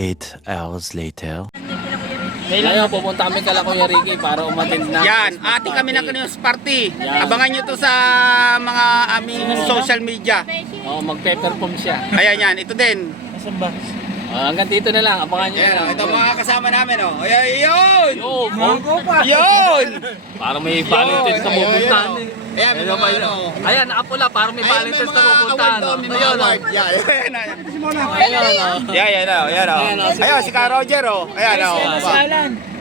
8 hours later. Ngayon, pupunta kami kala Kuya Ricky para umattend na. Yan, ati kami ng news party. Yan. Abangan nyo to sa mga aming social media. Oo, mag-perform siya. Ayan yan, ito din. Nasaan ba? Hanggang dito na lang, abangan nyo na lang. Ayan, ito mga kasama namin, oh. Ayan, yun! Yun! Yun! Parang may Valentine's na pupuntahan eh. Ayan, may mga ano. Ayan, nakapula, parang may Valentine's na pupuntahan. May mga Ayun, award. Yan, ayan, ayan. ayun. Ayan, ayan, Ayan, oh. Ayan, si Ka Roger, oh. Ayan, oh.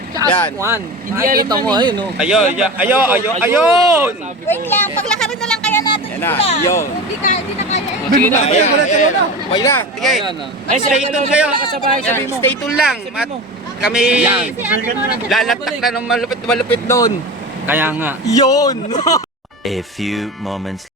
Yan. Juan. Hindi alam mo, ayun oh. Ayun, ayun! Wait lang, paglakarin na lang kaya natin Yan na, sila. yun. Hindi na kaya. Sige na, Ayan, ayan. Okay na, sige. Ayan, oh. Stay tuned kayo. Yan, stay tuned lang. Kami Yan. Si Ate Mona sa lalatak na ng malupit doon. Kaya nga. Yun! A few moments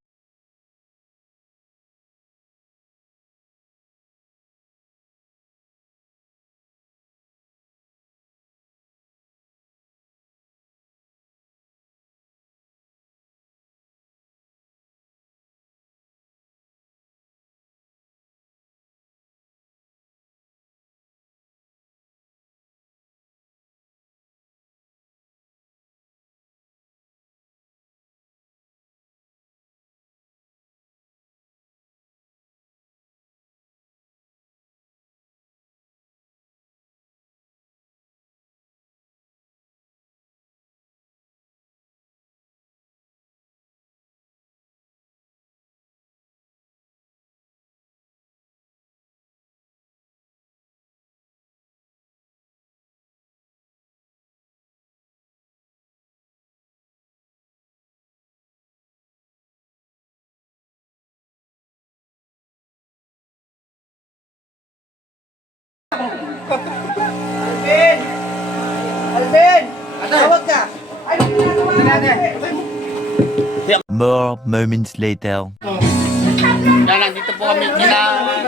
more moments later. Yan, nandito po kami kina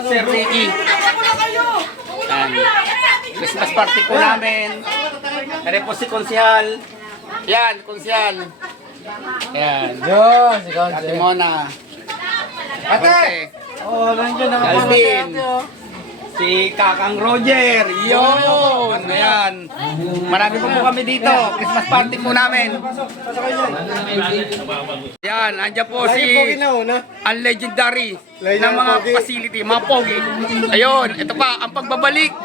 Sir Ricky. Yan. Christmas party po namin. Kaya po si Konsihal. Yan, Konsihal. Yan. Yun, si Ate Mona. Ate! Oh, nandiyan na Alvin. Si Kakang Roger. Yun. Ayan. Marami po kami dito. Christmas party po namin. Yan, andyan po si ang legendary ng mga facility, mga pogi. Ayun, ito pa, ang pagbabalik.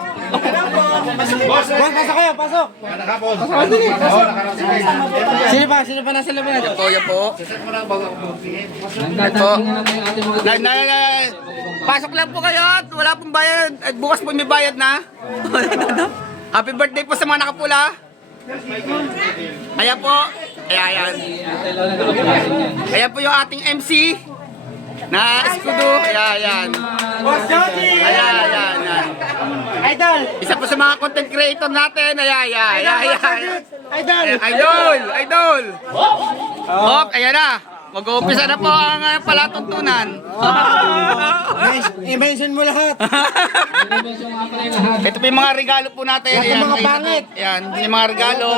Pasok kayo, pasok! Sino pa nasa labas? Yan po, yan po. Yan po. Pasok lang po kayo at wala pong bayad. At bukas po may bayad na. Happy birthday po sa mga nakapula. Ayan po. Ayan. Ayan po yung ating MC na eskudo. Ayan. Ayan. Idol! Isa po sa mga content creator natin. Ayan. Idol! Idol. Oh, ayan na. Mag-uumpisa na po ang palatuntunan. I-mention mo lahat. Ito po yung mga regalo po natin. Ayan, mga pangit. Ayan, yung mga regalo.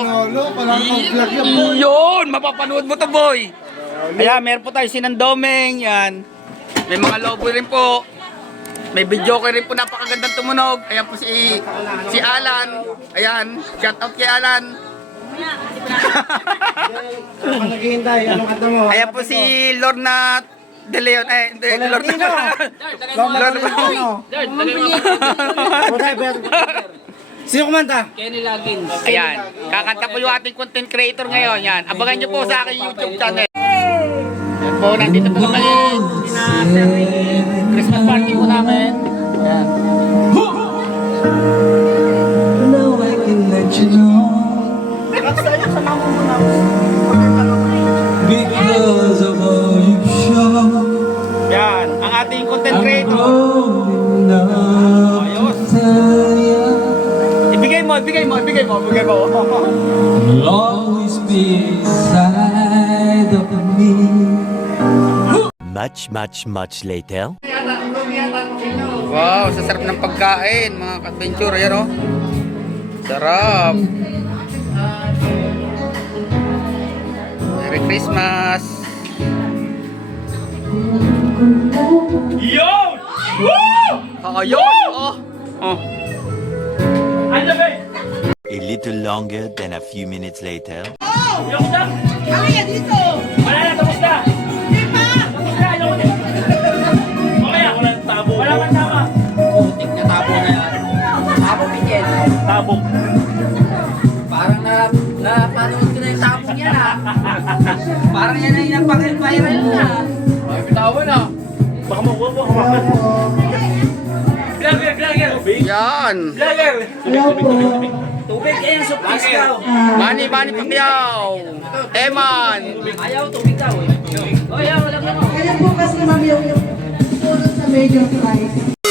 Yun, mapapanood mo to, boy. Ayan, meron po tayo sinandomeng. Yan. May mga lobo rin po. May video ko rin po, napakagandang tumunog. Ayan po si Alan. Ayan, shout out kay Alan. Naghihintay, anong kanta mo? Ayan po si Lorna De Leon. Sino kumanta? Ayan, kakanta po yung ating content creator ngayon. Yan, abangan nyo po sa aking YouTube channel. Ayan po, nandito po kami. Christmas party po namin. Ayan. Now I can let you know because of all you've shown. Yan, ang ating content creator. Growing up Ayos. to tell you Ibigay mo. you'll always be inside of me. Much later. Wow, sasarap ng pagkain, mga ka-adventure. Ayan o. Sarap. Merry Christmas. Yo! Woo! Ayos! Oh. A little longer than a few minutes later. Halika dito! Wala na, tapos na. Di pa! Tapos na, ayaw ko din. Mamaya, wala nang tabo. Wala kang tama. Putik na tabo na yan. Tabo pikin. Tabo. Parang napanood ko na yung tapong yan ha. Parang yan ang napaka-viral na. Ay, bitawan na. Baka makuha mo, kumakas. Vlogger, vlogger. Yan. Vlogger. Hello po. Tubig, ayun, supplies daw. Manny Pacquiao. Eman. Ayaw, tubig daw. Oh, ayaw, wala na. Kaya po kasi ma'am yung sa major prize.